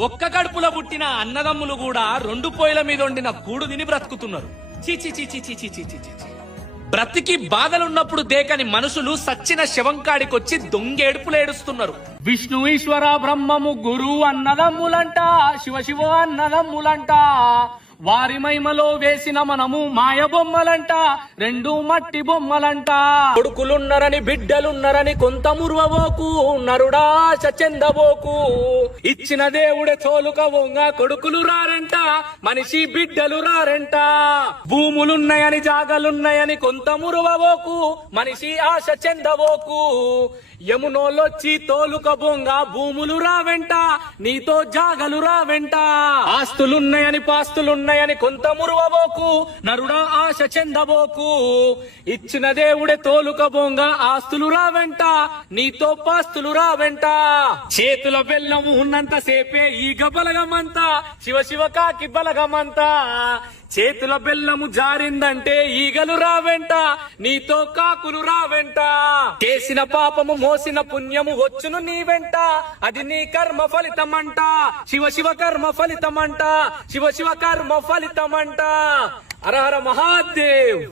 ఒక్క కడుపులో పుట్టిన అన్నదమ్ములు కూడా రెండు పొయ్యిల మీద వండిన కూడు తిని బ్రతుకుతున్నారు. చీచి చీచి చీచి చీచి చీచి. బ్రతికి బాధలున్నప్పుడు దేకని మనుషులు సచ్చిన శవంకాడికొచ్చి దొంగేడుపులు ఏడుస్తున్నారు. విష్ణు ఈశ్వర బ్రహ్మము గురు అన్నదమ్ములంట, శివ శివ అన్నదమ్ములంట, వారి మహిమలో వేసిన మనము మాయ బొమ్మలంట, రెండు మట్టి బొమ్మలంట. కొడుకులున్నరని బిడ్డలున్నరని కొంత మురువబోకు, నరుడా చెందబోకు. ఇచ్చిన దేవుడే తోలుక వంగ కొడుకులు రారంట, మనిషి బిడ్డలు రారంట. భూములున్నాయని జాగలున్నాయని కొంత మురువబోకు, మనిషి ఆశ చెందబోకు. యమునోళ్ళొచ్చి తోలుక బొంగ భూములు రావెంట, నీతో జాగలు రావెంట. ఆస్తులున్నాయని పాస్తులున్నాయని కొంత మురువబోకు, నరుడా ఆశ చెందబోకు. ఇచ్చిన దేవుడే తోలుక బొంగ ఆస్తులు రావెంట, నీతో పాస్తులు రావెంట. చేతుల బెల్లము ఉన్నంత సేపే ఈగ బలగమంతా, శివ శివ కాకి బలగమంతా. చేతుల బెల్లము జారిందంటే ఈగలు రావెంట, నీతో కాకులు రావెంట. చేసిన పాపము మోసిన పుణ్యము వచ్చును నీ వెంట, అది నీ కర్మ ఫలితమంట. శివ శివ కర్మ ఫలితమంట, శివ శివ కర్మ ఫలితమంట. హర హర మహాదేవ్.